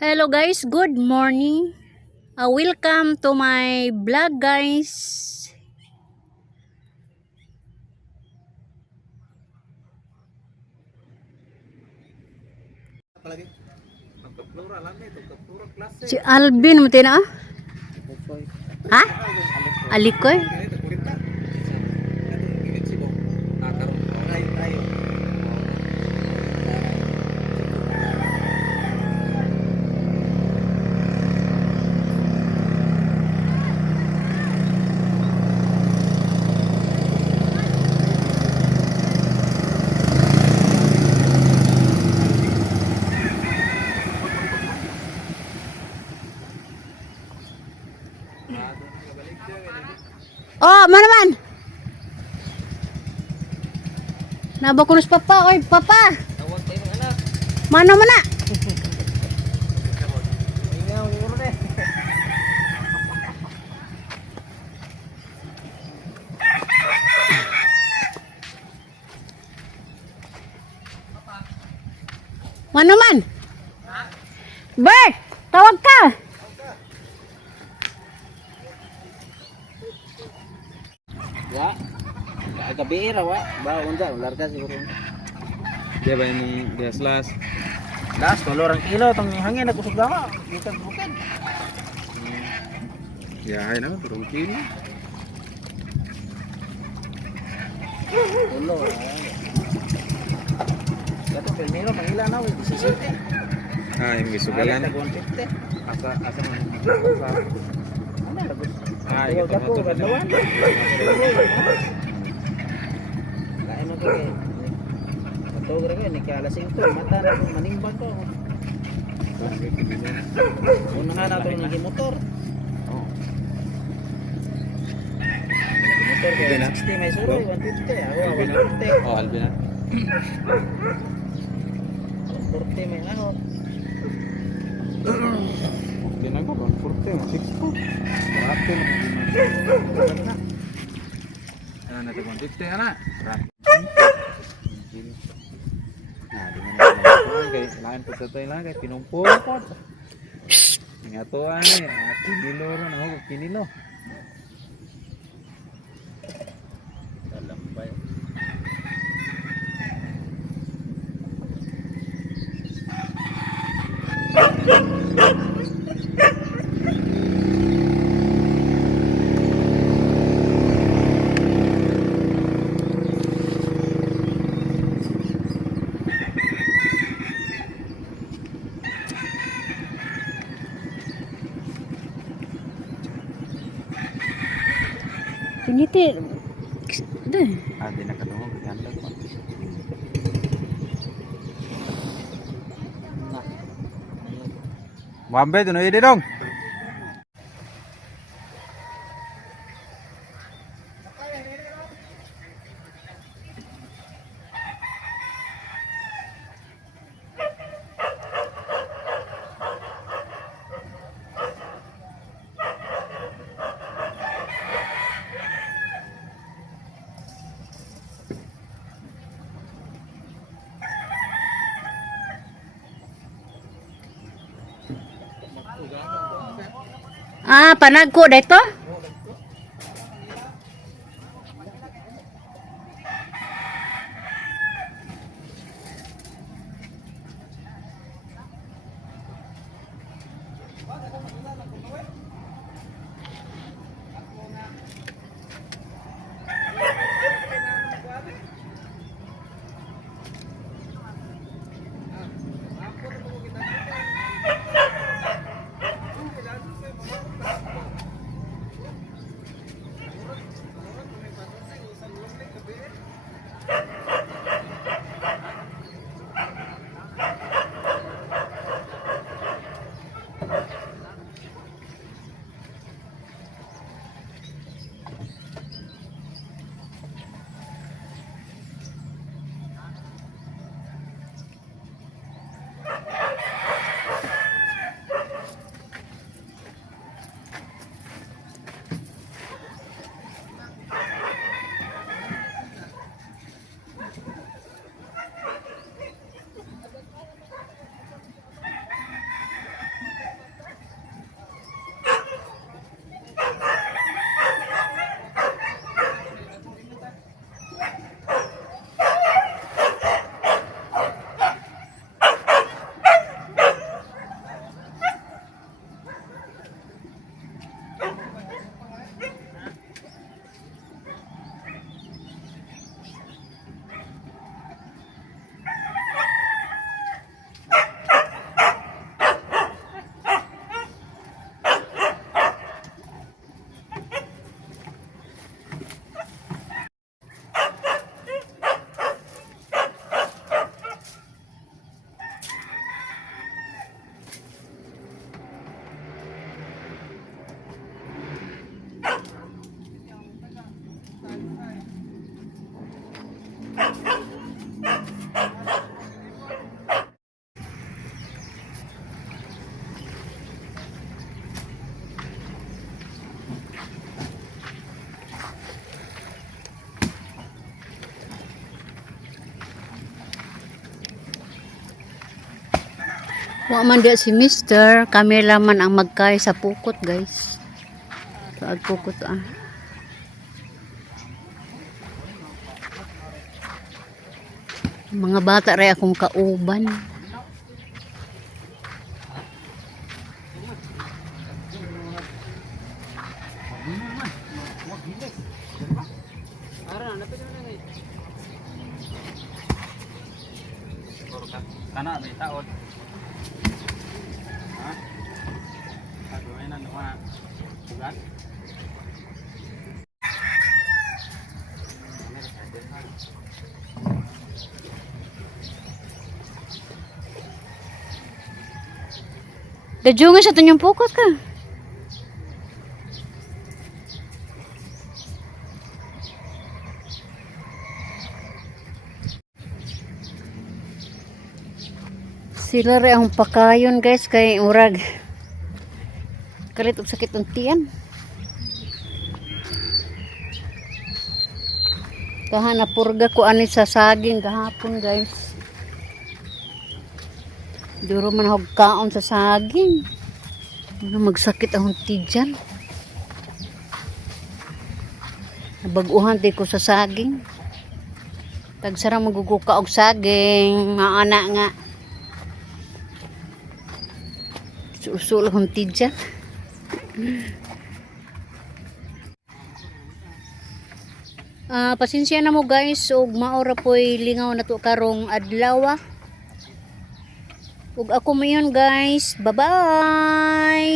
Hello guys, good morning. Welcome to my vlog guys. Si Alvin mo tina ah? Ha? Alikoy? Oh, mana man? Nabakulos papa, oy papa. Mana mana? Mana man? Bert, tawag ka. Ya, gabi wa, ba unja larga siguro. Dia ba yung dia slash. Das tolong kilo tong hangin aku sudah wa, kita bukan. Ya hay na turun kini. Tolo. Kato primero mangila na wis 17. Ah, yung gisugalan. Asa man. Ano lagu? Ah, Ayo ito gapo motor. katawan. Lain mo kay. Ato gre ni kala 5 mata na manimbang ko. Una nga nato ng motor. Oh. Motor kay 60 may suro 150. Ako 150. Oh, Alvin. 40 may ahot. Tinan ko, 140, 60. Berapa na? Ano na ito, 150 ana? Nah, dengan kay lain po sa tayo lang kay pinumpong po. Nga to ani, kinilo ron ako, kinilo. Dalambay. Piniti. Deh. Ah, di nakatungog kay anda ko. Wambe tuno ide dong. Ah, panagko dito? Wa man dia si Mister, kami laman ang magkay sa pukot, guys. So, ag pukot ah. Mga bata rin akong kauban. Kana may taon. Ha? Agawin na naman. Bugat. Dadyo nga sa tanyong pukot ka. Sila rin ang pakayon, guys, kay urag. Kalit og sakit ng tiyan. Kaha na purga ko ani sa saging gahapon, guys. Duro man ako kaon sa saging. Magsakit ang tiyan. Nabaguhan di ko sa saging. Tagsara maguguka og saging, nga ana nga. Usul akong tidya. Pasensya na mo, guys, ug maora po'y lingaw na to karong adlaw. Ug ako mayon, guys. Bye-bye!